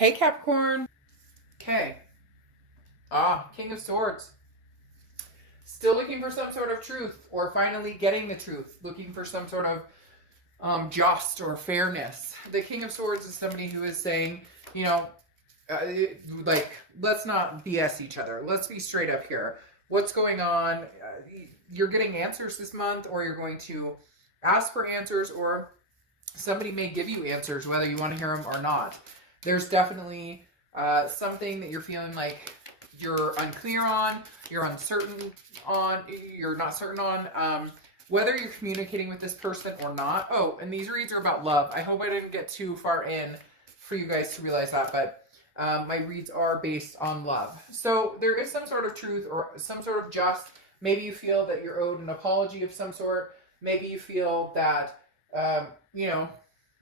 Hey Capricorn. Okay. King of Swords. Still looking for some sort of truth, or finally getting the truth. Looking for some sort of just or fairness. The King of Swords is somebody who is saying, you know, uh, like, let's not BS each other. Let's be straight up here. What's going on? You're getting answers this month, or you're going to ask for answers, or somebody may give you answers, whether you want to hear them or not. There's definitely something that you're feeling like you're unclear on, you're uncertain on, you're not certain on, whether you're communicating with this person or not. Oh, and these reads are about love. I hope I didn't get too far in for you guys to realize that, but my reads are based on love. So there is some sort of truth or some sort of just. Maybe you feel that you're owed an apology of some sort. Maybe you feel that,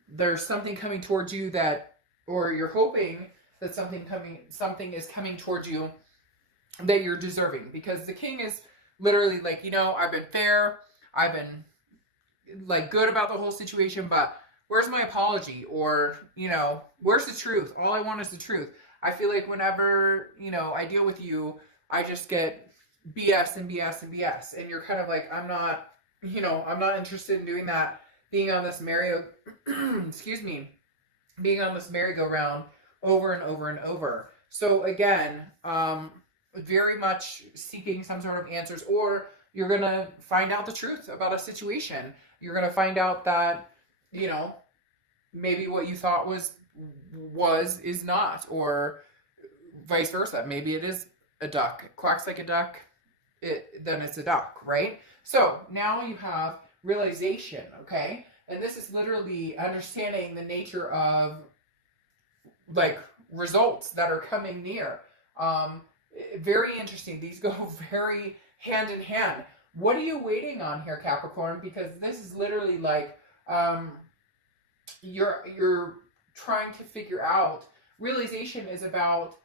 there's something coming towards you that, or you're hoping that something is coming towards you that you're deserving. Because the king is literally like, I've been fair, I've been like good about the whole situation, but where's my apology? Or, where's the truth? All I want is the truth. I feel like whenever, I deal with you, I just get BS and BS and BS. And you're kind of like, I'm not interested in doing that. Being on this being on this merry-go-round over and over and over. So again, very much seeking some sort of answers, or you're going to find out the truth about a situation. You're going to find out that, maybe what you thought was is not, or vice versa. Maybe it is a duck. It quacks like a duck, then it's a duck, right? So now you have realization, okay? And this is literally understanding the nature of like results that are coming near. Very interesting. These go very hand in hand. What are you waiting on here, Capricorn? Because this is literally like you're trying to figure out. Realization is about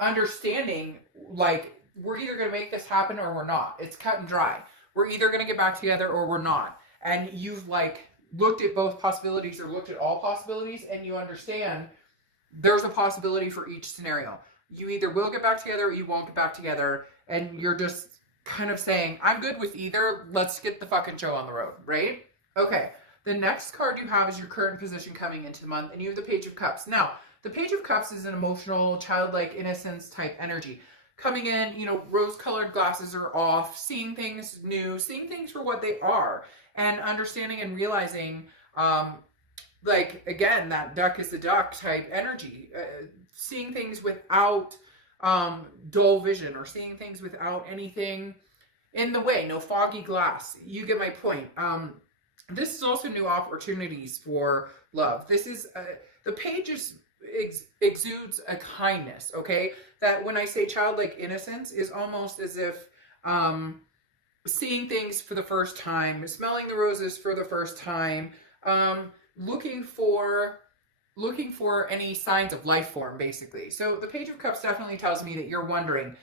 understanding, like, we're either going to make this happen or we're not. It's cut and dry. We're either going to get back together or we're not. And you've like looked at both possibilities or looked at all possibilities, and you understand there's a possibility for each scenario. You either will get back together or you won't get back together. And you're just kind of saying, I'm good with either. Let's get the fucking show on the road, right? Okay. The next card you have is your current position coming into the month, and you have the Page of Cups. Now, the Page of Cups is an emotional, childlike innocence type energy. Coming in, rose-colored glasses are off, seeing things new, seeing things for what they are, and understanding and realizing, like, again, that duck is the duck type energy. Seeing things without dull vision, or seeing things without anything in the way, no foggy glass. You get my point. This is also new opportunities for love. This is, the page exudes a kindness, okay? That when I say childlike innocence is almost as if seeing things for the first time, smelling the roses for the first time, looking for any signs of life form, basically. So the Page of Cups definitely tells me that you're wondering,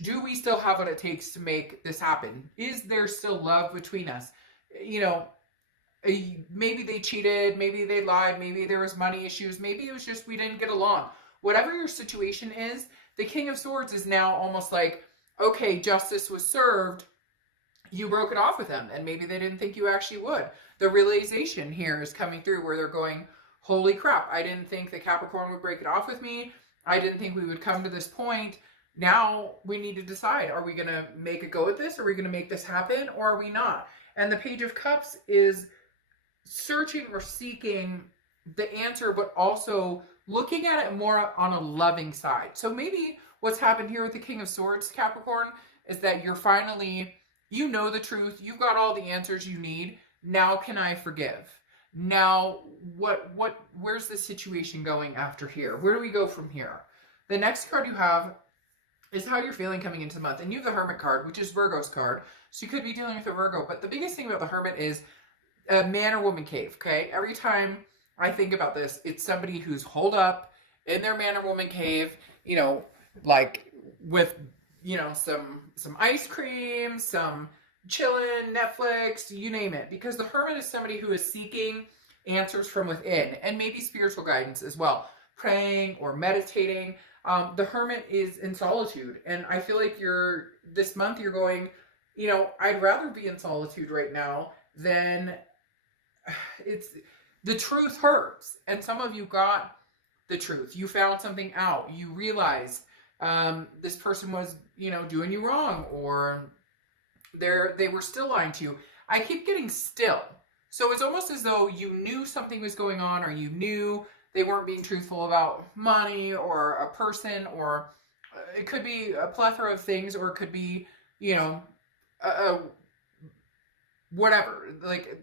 do we still have what it takes to make this happen? Is there still love between us? Maybe they cheated, maybe they lied, maybe there was money issues, maybe it was just we didn't get along. Whatever your situation is, the King of Swords is now almost like, okay, justice was served, you broke it off with them, and maybe they didn't think you actually would. The realization here is coming through where they're going, holy crap, I didn't think the Capricorn would break it off with me. I didn't think we would come to this point. Now we need to decide, are we going to make a go at this? Are we going to make this happen, or are we not? And the Page of Cups is searching or seeking the answer, but also looking at it more on a loving side. So maybe what's happened here with the King of Swords, Capricorn, is that you're finally, the truth, you've got all the answers you need. Now can I forgive? Now, where's the situation going after here? Where do we go from here? The next card you have is how you're feeling coming into the month. And you have the Hermit card, which is Virgo's card. So you could be dealing with a Virgo. But the biggest thing about the Hermit is a man or woman cave, okay? Every time I think about this, it's somebody who's holed up in their man or woman cave, like with, some ice cream, some chilling, Netflix, you name it. Because the Hermit is somebody who is seeking answers from within, and maybe spiritual guidance as well. praying or meditating. The Hermit is in solitude. And I feel like this month you're going, you know, I'd rather be in solitude right now than the truth hurts. And some of you got the truth. You found something out. You realized this person was, you know, doing you wrong, or they were still lying to you. I keep getting still. So it's almost as though you knew something was going on, or you knew they weren't being truthful about money or a person, or it could be a plethora of things, or it could be, you know, whatever. Like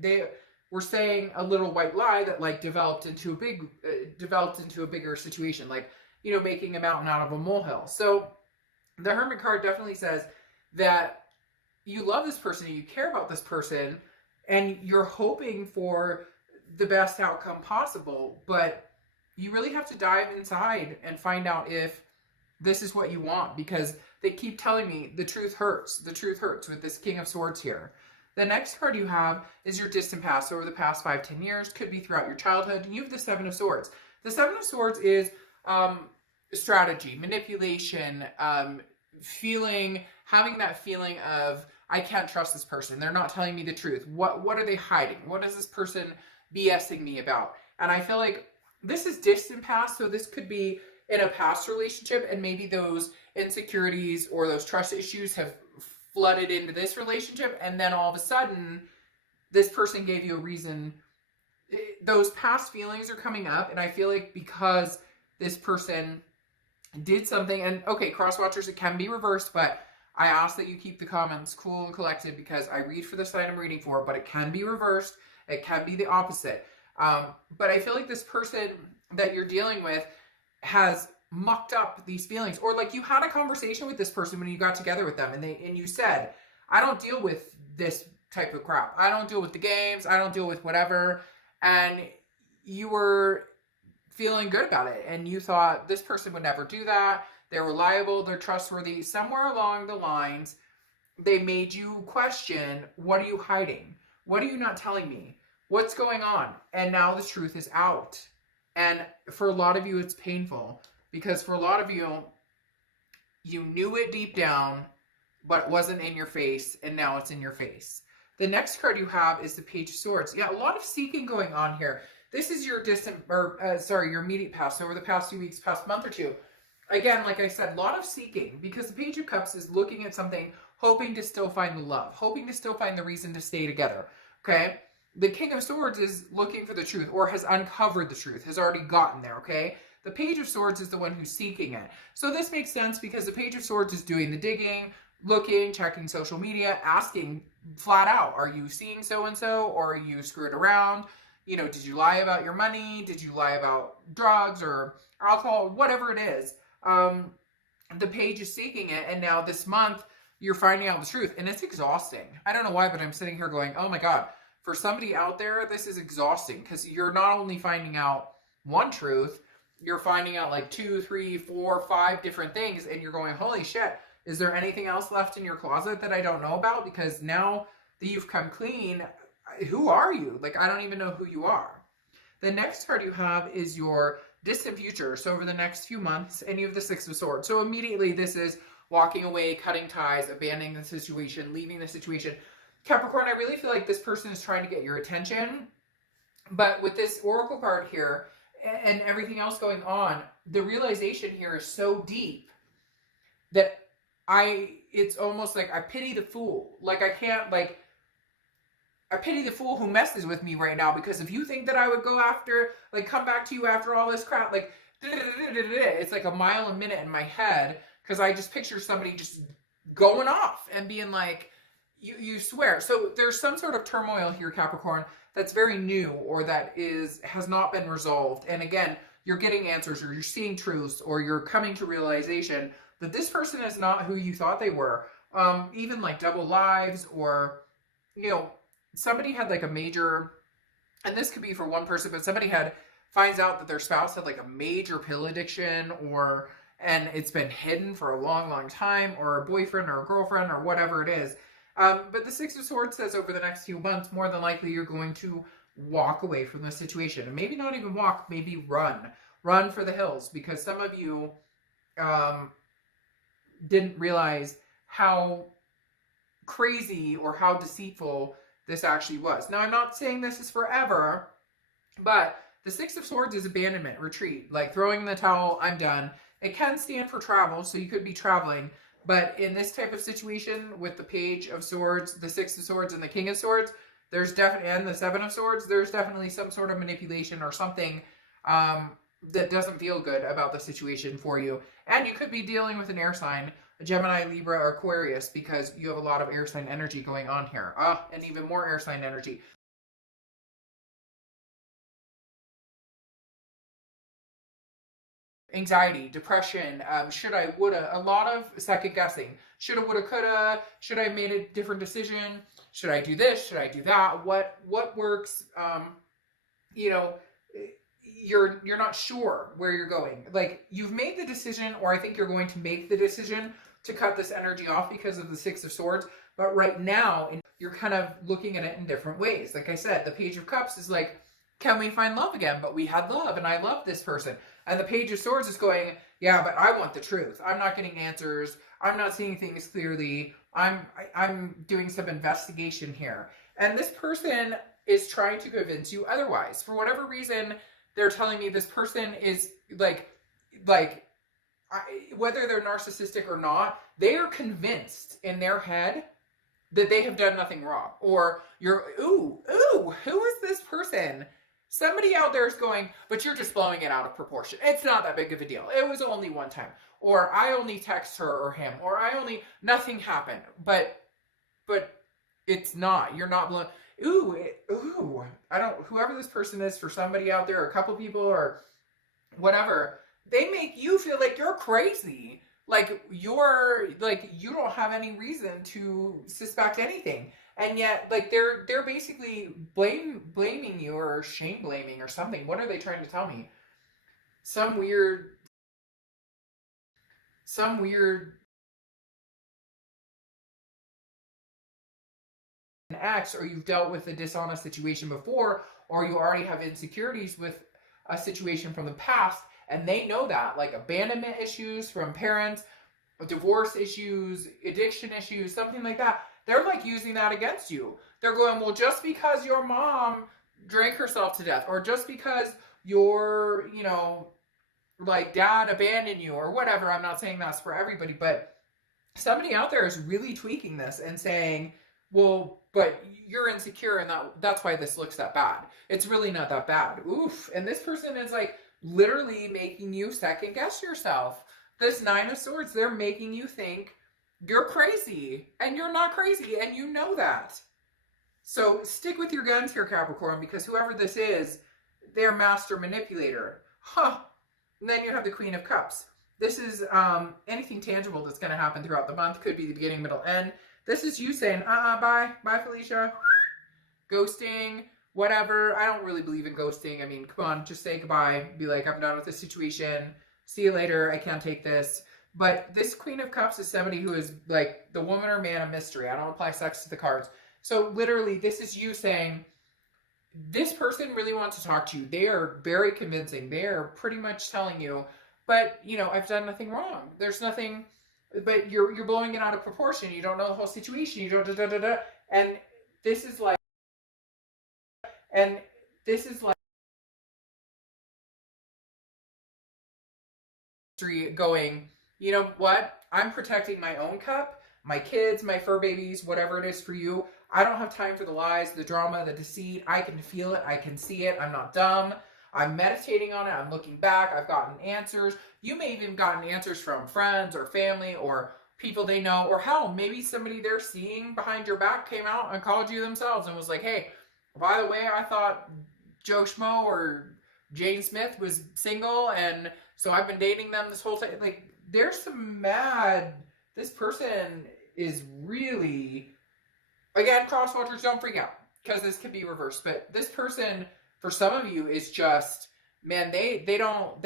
they were saying a little white lie that like developed into a bigger situation, like, you know, making a mountain out of a molehill. So the Hermit card definitely says that you love this person and you care about this person and you're hoping for the best outcome possible, but you really have to dive inside and find out if this is what you want, because they keep telling me the truth hurts. The truth hurts with this King of Swords here. The next card you have is your distant past, over the past 5-10 years, could be throughout your childhood. And you have the Seven of Swords. The Seven of Swords is strategy, manipulation, having that feeling of, I can't trust this person. They're not telling me the truth. What are they hiding? What is this person BSing me about? And I feel like this is distant past, so this could be in a past relationship, and maybe those insecurities or those trust issues have flooded into this relationship, and then all of a sudden this person gave you a reason. Those past feelings are coming up, and I feel like because this person did something, and okay, cross watchers, it can be reversed, but I ask that you keep the comments cool and collected, because I read for the sign I'm reading for, but it can be reversed. It can be the opposite. But I feel like this person that you're dealing with has mucked up these feelings, or like you had a conversation with this person when you got together with them, and you said, I don't deal with this type of crap. I don't deal with the games. I don't deal with whatever. And you were feeling good about it, and you thought this person would never do that. They're reliable. They're trustworthy. Somewhere along the lines, they made you question, what are you hiding? What are you not telling me? What's going on? And now the truth is out. And for a lot of you, it's painful, because for a lot of you, you knew it deep down, but it wasn't in your face, and now it's in your face. The next card you have is the Page of Swords. Yeah, a lot of seeking going on here. This is your your immediate past, over the past few weeks, past month or two. Again, like I said, a lot of seeking, because the Page of Cups is looking at something, hoping to still find the love, hoping to still find the reason to stay together, okay? The King of Swords is looking for the truth, or has uncovered the truth, has already gotten there, okay? The Page of Swords is the one who's seeking it. So this makes sense, because the Page of Swords is doing the digging, looking, checking social media, asking flat out, are you seeing so-and-so, or are you screwed around? You know, did you lie about your money? Did you lie about drugs or alcohol? Whatever it is. The Page is seeking it, and now this month, you're finding out the truth, and it's exhausting. I don't know why, but I'm sitting here going, oh my God. For somebody out there, this is exhausting, because you're not only finding out one truth, you're finding out like 2, 3, 4, 5 different things, and you're going, holy shit, is there anything else left in your closet that I don't know about? Because now that you've come clean, who are you? Like, I don't even know who you are. The next card you have is your distant future, so over the next few months, and you have the Six of Swords. So immediately this is walking away, cutting ties, abandoning the situation, leaving the situation. Capricorn, I really feel like this person is trying to get your attention, but with this Oracle card here and everything else going on, the realization here is so deep that it's almost like I pity the fool. Like I pity the fool who messes with me right now, because if you think that I would go after, like come back to you after all this crap, like it's like a mile a minute in my head, because I just picture somebody just going off and being like, you swear. So there's some sort of turmoil here, Capricorn, that's very new, or that has not been resolved. And again, you're getting answers, or you're seeing truths, or you're coming to realization that this person is not who you thought they were. Even like double lives, or, you know, somebody had like a major, and this could be for one person, but somebody finds out that their spouse had like a major pill addiction, and it's been hidden for a long, long time, or a boyfriend or a girlfriend or whatever it is. But the Six of Swords says over the next few months, more than likely you're going to walk away from the situation. And maybe not even walk, maybe run. run for the hills, because some of you didn't realize how crazy or how deceitful this actually was. Now, I'm not saying this is forever, but the Six of Swords is abandonment, retreat, like throwing in the towel, I'm done. It can stand for travel, so you could be traveling. But in this type of situation with the Page of Swords, the Six of Swords, and the King of Swords, there's definitely, and the Seven of Swords, there's definitely some sort of manipulation or something that doesn't feel good about the situation for you. And you could be dealing with an air sign, a Gemini, Libra, or Aquarius, because you have a lot of air sign energy going on here. And even more air sign energy. Anxiety, depression, shoulda, woulda, a lot of second guessing. Shoulda, woulda, coulda. Should I have made a different decision? Should I do this? Should I do that? What works? You know, you're not sure where you're going. Like, you've made the decision, or I think you're going to make the decision to cut this energy off because of the Six of Swords. But right now, you're kind of looking at it in different ways. Like I said, the Page of Cups is like, can we find love again? But we had love, and I love this person. And the Page of Swords is going, yeah, but I want the truth. I'm not getting answers. I'm not seeing things clearly. I'm doing some investigation here. And this person is trying to convince you otherwise. For whatever reason, they're telling me this person is whether they're narcissistic or not, they are convinced in their head that they have done nothing wrong. Or you're, ooh, who is this person? Somebody out there is going, but you're just blowing it out of proportion. It's not that big of a deal. It was only one time. Or I only text her or him. Or nothing happened. But it's not. You're not blowing. Whoever this person is, for somebody out there, or a couple people, or whatever, they make you feel like you're crazy. Like you don't have any reason to suspect anything. And yet, like, they're basically blaming you, or shame blaming or something. What are they trying to tell me? Some weird ex, or you've dealt with a dishonest situation before, or you already have insecurities with a situation from the past, and they know that, like abandonment issues from parents, divorce issues, addiction issues, something like that. They're like using that against you. They're going, well, just because your mom drank herself to death, or just because your, like dad abandoned you, or whatever. I'm not saying that's for everybody, but somebody out there is really tweaking this and saying, well, but you're insecure, and that's why this looks that bad. It's really not that bad. Oof. And this person is like literally making you second guess yourself. This Nine of Swords, they're making you think you're crazy, and you're not crazy, and you know that. So stick with your guns here, Capricorn, because whoever this is, they're master manipulator. And then you have the Queen of Cups. This is anything tangible that's going to happen throughout the month. Could be the beginning, middle, end. This is you saying, bye, Felicia. Ghosting, whatever. I don't really believe in ghosting. I mean, come on, just say goodbye. Be like, I'm done with this situation. See you later. I can't take this. But this Queen of Cups is somebody who is like the woman or man of mystery. I don't apply sex to the cards. So literally, this is you saying, this person really wants to talk to you. They are very convincing. They are pretty much telling you, but, I've done nothing wrong. There's nothing, but you're blowing it out of proportion. You don't know the whole situation. You don't, And this is like, going, you know what? I'm protecting my own cup, my kids, my fur babies, whatever it is for you. I don't have time for the lies, the drama, the deceit. I can feel it. I can see it. I'm not dumb. I'm meditating on it. I'm looking back. I've gotten answers. You may have even gotten answers from friends or family or people they know, or hell, maybe somebody they're seeing behind your back came out and called you themselves and was like, hey, by the way, I thought Joe Schmo or Jane Smith was single, and so I've been dating them this whole time. Like, there's some this person is really, again, crosswatchers, don't freak out, because this could be reversed. But this person, for some of you, is just, man, they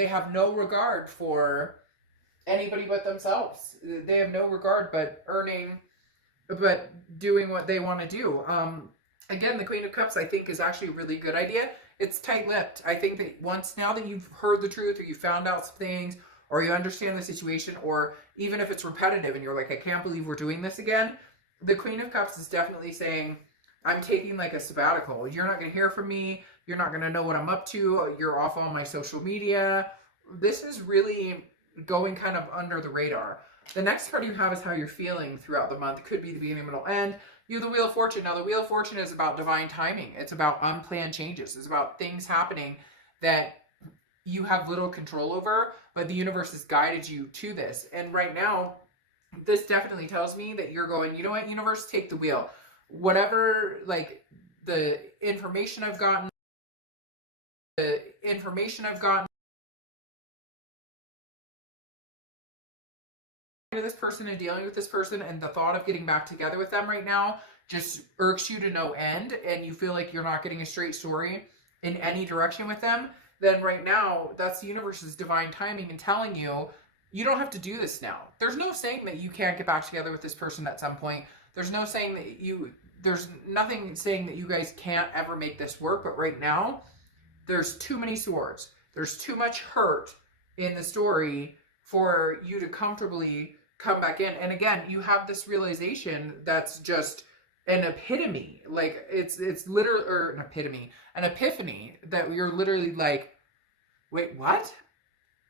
have no regard for anybody but themselves. They have no regard but doing what they want to do. Again, the Queen of Cups, I think, is actually a really good idea. it's tight-lipped. I think that once, now that you've heard the truth, or you found out some things, or you understand the situation, or even if it's repetitive and you're like, I can't believe we're doing this again, the Queen of Cups is definitely saying, I'm taking like a sabbatical. You're not going to hear from me. You're not going to know what I'm up to. You're off on my social media. This is really going kind of under the radar. The next card you have is how you're feeling throughout the month. It could be the beginning, middle, end. You have the Wheel of Fortune. Now, the Wheel of Fortune is about divine timing. It's about unplanned changes. It's about things happening that you have little control over, but the universe has guided you to this. And right now, this definitely tells me that you're going, you know what, universe, take the wheel. Whatever, like, the information I've gotten, to this person and dealing with this person, and the thought of getting back together with them right now just irks you to no end, and you feel like you're not getting a straight story in any direction with them, then right now, that's the universe's divine timing and telling you, you don't have to do this now. There's no saying that you can't get back together with this person at some point. There's no saying that there's nothing saying that you guys can't ever make this work, but right now, there's too many swords. There's too much hurt in the story for you to comfortably come back in. And again, you have this realization that's just an epitome. Like, it's literally, or an epitome, an epiphany, that you're literally like, wait, what?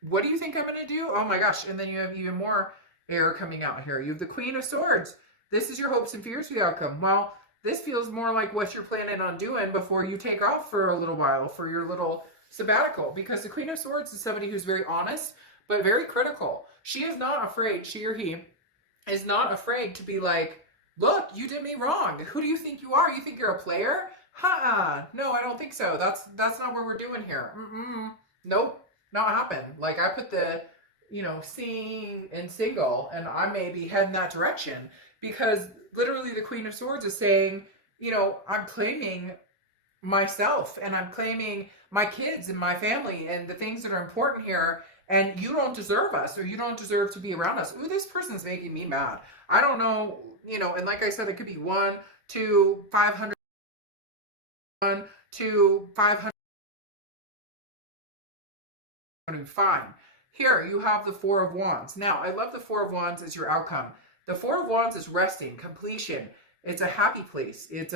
What do you think I'm going to do? Oh my gosh. And then you have even more air coming out here. You have the Queen of Swords. This is your hopes and fears for the outcome. Well, this feels more like what you're planning on doing before you take off for a little while for your little sabbatical. Because the Queen of Swords is somebody who's very honest, but very critical. She is not afraid, she or he is not afraid to be like, look, you did me wrong. Who do you think you are? You think you're a player? No, I don't think so. That's not what we're doing here. Nope, not happen. Like, I put the, sing and single, and I may be heading that direction, because literally the Queen of Swords is saying, I'm claiming myself, and I'm claiming my kids and my family and the things that are important here, and you don't deserve us, or you don't deserve to be around us. Ooh, this person's making me mad. I don't know, and like I said, it could be 1 to 500, 1 to 500. Fine. Here, you have the Four of Wands. Now, I love the Four of Wands as your outcome. The Four of Wands is resting, completion. It's a happy place. It's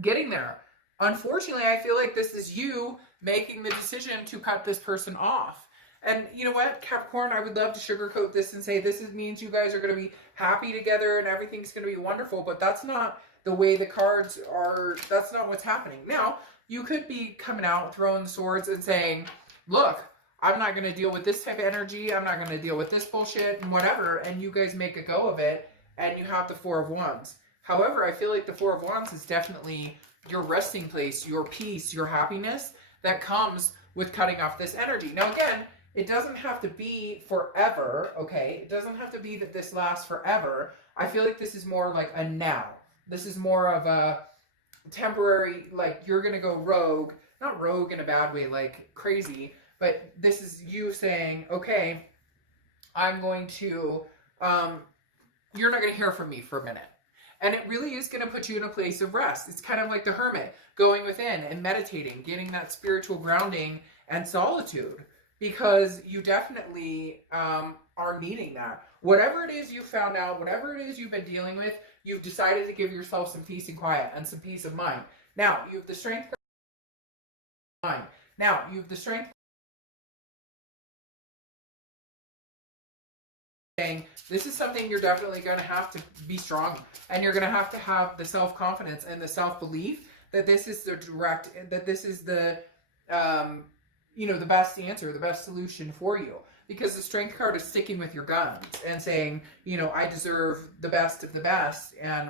getting there. Unfortunately, I feel like this is you making the decision to cut this person off. And you know what, Capricorn, I would love to sugarcoat this and say this means you guys are going to be happy together and everything's going to be wonderful, but that's not the way the cards are. That's not what's happening. Now, you could be coming out, throwing swords and saying, look, I'm not going to deal with this type of energy. I'm not going to deal with this bullshit and whatever. And you guys make a go of it, and you have the Four of Wands. However, I feel like the Four of Wands is definitely your resting place, your peace, your happiness that comes with cutting off this energy. Now, again, it doesn't have to be forever, okay? It doesn't have to be that this lasts forever. I feel like this is more like a now. This is more of a temporary, like, you're going to go rogue. Not rogue in a bad way, like crazy. But this is you saying, okay, I'm going to, you're not going to hear from me for a minute. And it really is going to put you in a place of rest. It's kind of like the hermit, going within and meditating, getting that spiritual grounding and solitude, because you definitely are needing that. Whatever it is you found out, whatever it is you've been dealing with, you've decided to give yourself some peace and quiet and some peace of mind. Now, you have the strength. Now, you have the strength. This is something you're definitely going to have to be strong, and you're going to have the self-confidence and the self-belief that this is the the best answer, the best solution for you, because the strength card is sticking with your guns and saying, I deserve the best of the best. And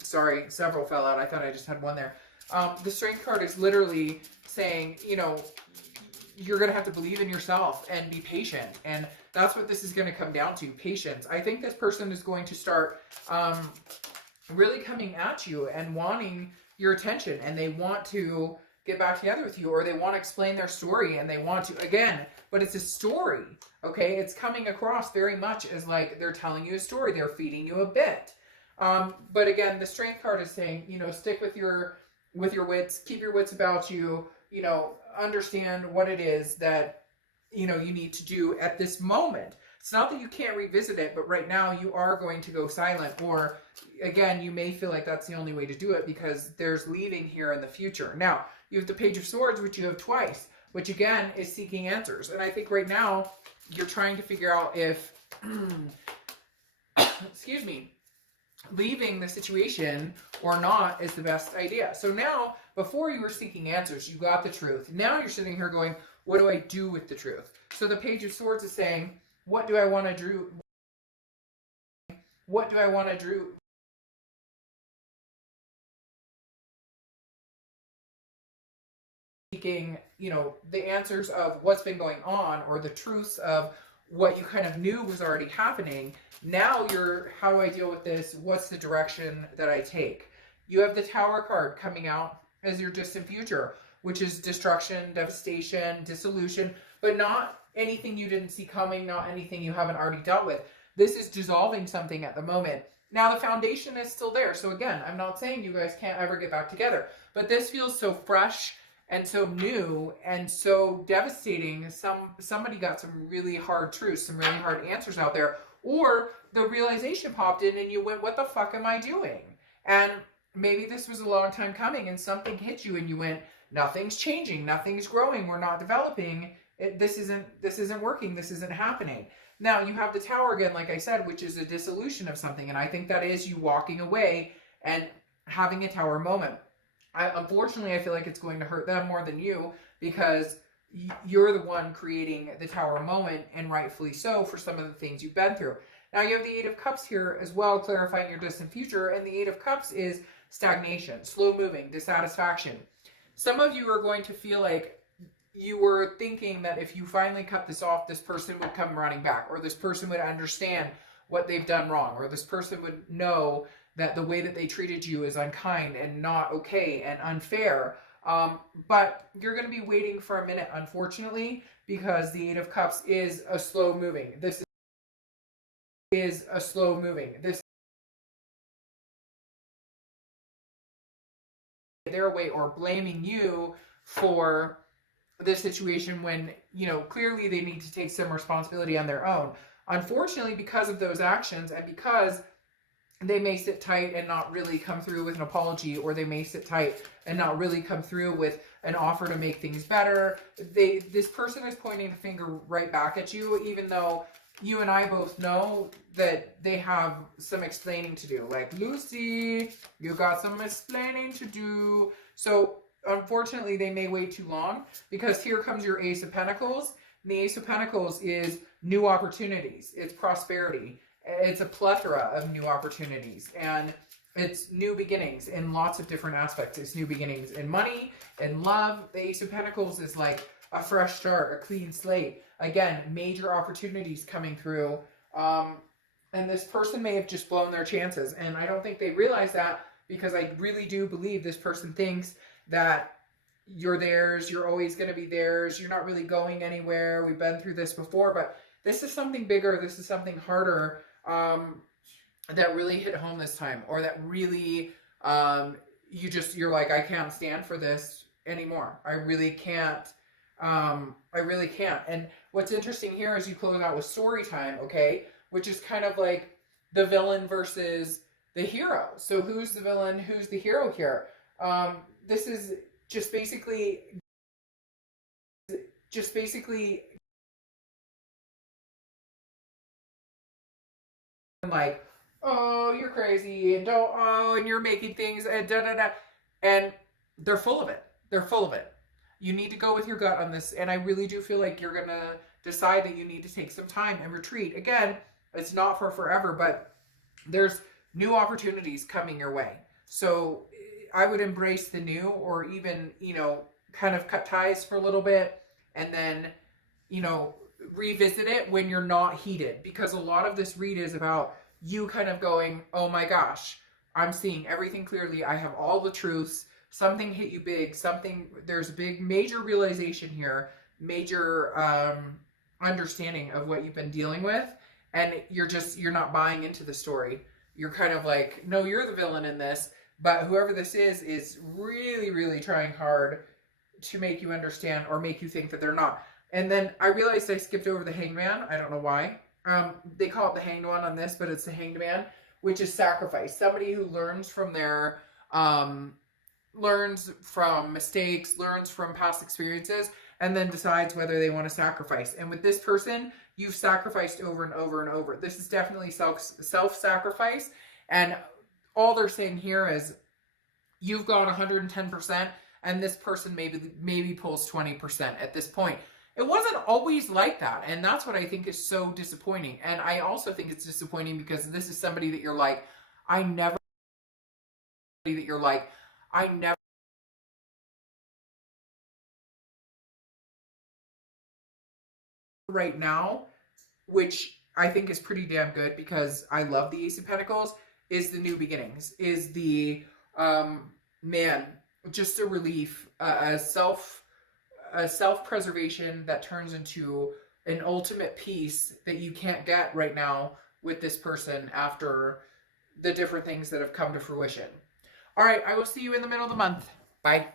sorry, several fell out. I thought I just had one there. The strength card is literally saying, you're going to have to believe in yourself and be patient. And that's what this is going to come down to, patience. I think this person is going to start really coming at you and wanting your attention, and they want to get back together with you, or they want to explain their story, and they want to, again, but it's a story, okay? It's coming across very much as like they're telling you a story. They're feeding you a bit. But again, the strength card is saying, stick with your with your wits, keep your wits about you, you know, understand what it is that, you know, you need to do at this moment. It's not that you can't revisit it, but right now you are going to go silent, or again, you may feel like that's the only way to do it because there's leaving here in the future. Now, you have the Page of Swords, which you have twice, which again is seeking answers. And I think right now you're trying to figure out if, excuse me, leaving the situation or not is the best idea. So now, before you were seeking answers, you got the truth. Now you're sitting here going, what do I do with the truth? So the Page of Swords is saying, what do I want to do? What do I want to do? Seeking, you know, the answers of what's been going on, or the truths of what you kind of knew was already happening. Now you're, how do I deal with this? What's the direction that I take? You have the Tower card coming out as your distant future, which is destruction, devastation, dissolution, but not anything you didn't see coming, not anything you haven't already dealt with. This is dissolving something at the moment. Now the foundation is still there. So again, I'm not saying you guys can't ever get back together, but this feels so fresh and so new and so devastating. Somebody got some really hard truths, some really hard answers out there, or the realization popped in and you went, what the fuck am I doing? And maybe this was a long time coming and something hit you and you went, nothing's changing, nothing's growing, we're not developing, this isn't working, this isn't happening. Now you have the Tower again, like I said, which is a dissolution of something, and I think that is you walking away and having a Tower moment. Unfortunately, I feel like it's going to hurt them more than you, because you're the one creating the Tower moment, and rightfully so for some of the things you've been through. Now you have the Eight of Cups here as well, clarifying your distant future, and the Eight of Cups is stagnation, slow moving, dissatisfaction. Some of you are going to feel like you were thinking that if you finally cut this off, this person would come running back, or this person would understand what they've done wrong, or this person would know that the way that they treated you is unkind and not okay and unfair. But you're going to be waiting for a minute, unfortunately, because the Eight of Cups is a slow moving. This is a slow moving. This their way, or blaming you for this situation when, you know, clearly they need to take some responsibility on their own. Unfortunately, because of those actions, and because they may sit tight and not really come through with an apology, or they may sit tight and not really come through with an offer to make things better, this person is pointing the finger right back at you, even though you and I both know that they have some explaining to do. Like, Lucy, you got some explaining to do. So unfortunately, they may wait too long, because here comes your Ace of Pentacles. And the Ace of Pentacles is new opportunities. It's prosperity. It's a plethora of new opportunities, and it's new beginnings in lots of different aspects. It's new beginnings in money, in love. The Ace of Pentacles is like a fresh start, a clean slate. Again, major opportunities coming through. And this person may have just blown their chances, and I don't think they realize that, because I really do believe this person thinks that you're theirs, you're always going to be theirs, you're not really going anywhere. We've been through this before, but this is something bigger, this is something harder, that really hit home this time, or that really, you're like, I can't stand for this anymore. I really can't. And what's interesting here is you close out with story time, okay, which is kind of like the villain versus the hero. So who's the villain? Who's the hero here? This is just basically like, oh, you're crazy, and and you're making things, and and they're full of it. They're full of it. You need to go with your gut on this, and I really do feel like you're gonna decide that you need to take some time and retreat. Again, it's not for forever, but there's new opportunities coming your way. So I would embrace the new, or even, you know, kind of cut ties for a little bit, and then, you know, revisit it when you're not heated, because a lot of this read is about you kind of going, oh my gosh, I'm seeing everything clearly. I have all the truths. Something hit you big. There's a big, major realization here, major understanding of what you've been dealing with, and you're not buying into the story. You're kind of like, no, you're the villain in this. But whoever this is really, really trying hard to make you understand or make you think that they're not. And then I realized I skipped over the Hanged Man. I don't know why. They call it the Hanged One on this, but it's the Hanged Man, which is sacrifice. Somebody who learns from their learns from mistakes, learns from past experiences, and then decides whether they want to sacrifice. And with this person, you've sacrificed over and over and over. This is definitely self-sacrifice. And all they're saying here is you've gone 110%, and this person maybe pulls 20% at this point. It wasn't always like that, and that's what I think is so disappointing. And I also think it's disappointing because this is somebody that you're like, I never right now, which I think is pretty damn good because I love the Ace of Pentacles, is the new beginnings, is the man, just a relief, a self-preservation that turns into an ultimate peace that you can't get right now with this person after the different things that have come to fruition. All right, I will see you in the middle of the month. Bye.